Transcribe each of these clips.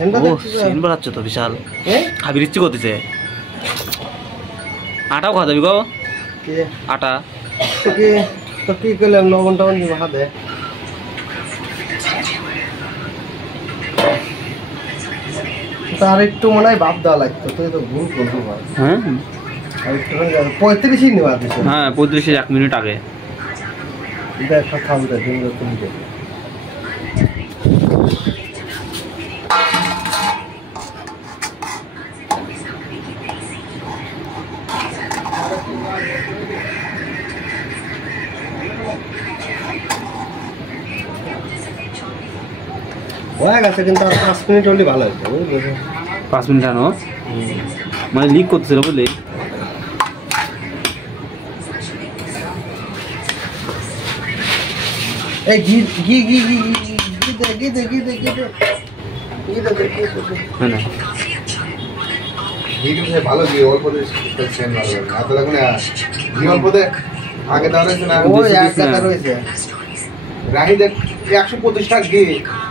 সেন বাড়াচ্ছ তো বিশাল খাবির ইচ্ছে করতেছে আটাও খাওয়া যাবি গো আটা তো কি করলাম লবণ টবণ দিব হাতে তার একটু মনে হয় ভাব দেওয়া লাগতো তুই তো ভুল করবো হ্যাঁ 35 নেওয়া দিচ্ছে হ্যাঁ 35 1 মিনিট আগে দেখ খাওয়া দিন তুমি হয়ে গেছে কিন্তু আর 5 মিনিট হলে ভালো হতো 5 মিনিট আনো মানে লিক করতেছিল বুঝলি এই ঘি দে হ্যাঁ ঘি ভালো ঘি অল্প দিয়ে সেন লাগবে এত লাগবে না ঘি অল্প দে আগে দাও না ওই এক টাকা রয়েছে রাহি দেখ 125 টাকা ঘি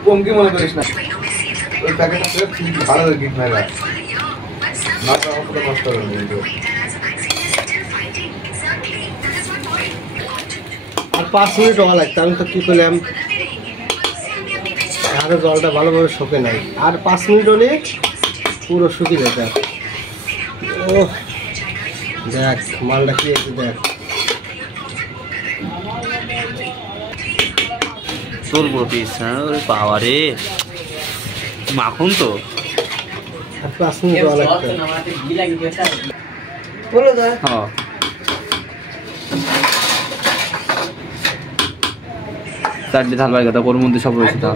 কম কি মনে করিস না ওই প্যাকেটটা ভালো ঘি না লাগে মাথা অত কষ্ট করে নিতে আর 5 মিনিট হওয়া লাগতো আমি তো কি করলাম আরো জলটা ভালোভাবে শুকে নাই আর 5 মিনিট হলে পুরো শুকিয়ে যেত ও দেখ মালটা কি আছে দেখ তোর বড় পিস ওরে বাবা রে মাখন তো আর 5 মিনিট হওয়া লাগতো বলো দা হ্যাঁ চাটনি ঝাল বাই কথা ওর মধ্যে সব রয়েছে তা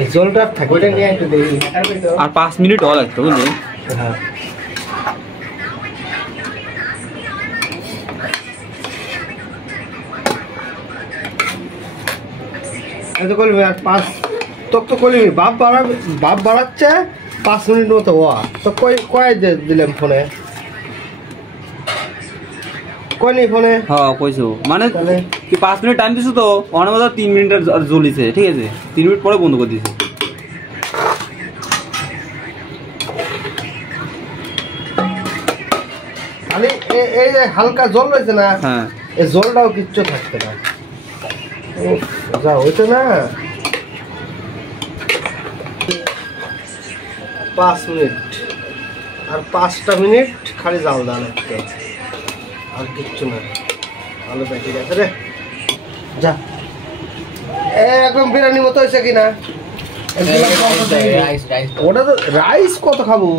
এই জলটা থাকে ওটা নিয়ে একটু দেখি আর 5 মিনিট হওয়া লাগতো বুঝলি হ্যাঁ এত করবি আর 5 তো করবি বাপ বাড়াচ্ছে 5 মিনিট মতো হওয়া তো কয় দিলাম ফোনে কয়নি ফোনে হ্যাঁ কইছো মানে কি 5 মিনিট টাইম দিছো তো ওর মধ্যে 3 মিনিট আর জ্বলিছে ঠিক আছে 3 মিনিট পরে বন্ধ করে দিয়েছে খালি এই যে হালকা জল রয়েছে না হ্যাঁ এই জলটাও কিচ্ছু থাকতে না যা হইতো না 5 মিনিট আর 5টা মিনিট খালি জাল দেওয়া লাগতো আর কিচ্ছু না আলু পেটে গেছে রে যা একদম বিরিয়ানি মতো হয়েছে কিনা ওটা তো রাইস কত খাবো